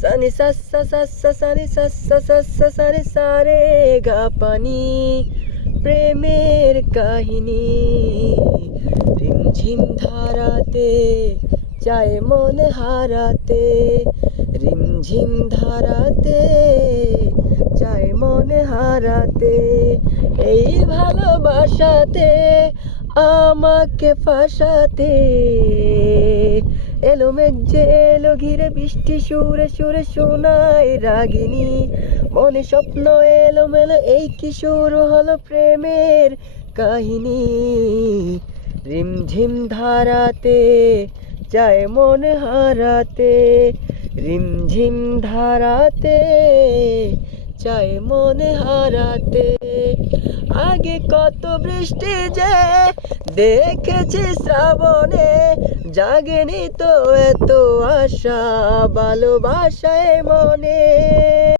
সানি সা সা সা সা সানি সা সা সা সা সানি সারে গা পানি প্রেমের কাহিনী রিমঝিম ধারাতে চায় মন হারাতে রিমঝিম ধারাতে চায় মন হারাতে এই ভালোবাসাতে আমাকে ফাঁসাতে এলো মেঘ যে এলো ঘিরে বৃষ্টি সুরে সুরে শোনায় রাগিনী মনে স্বপ্ন এলো মেলো এই কি শুরু হলো প্রেমের কাহিনী রিমঝিম ধারাতে চায় মন হারাতে রিমঝিম ধারাতে চায় মন হারাতে আগে কত বৃষ্টি যে দেখেছি শ্রাবণে জাগেনি তো এত আশা ভালোবাসায় মনে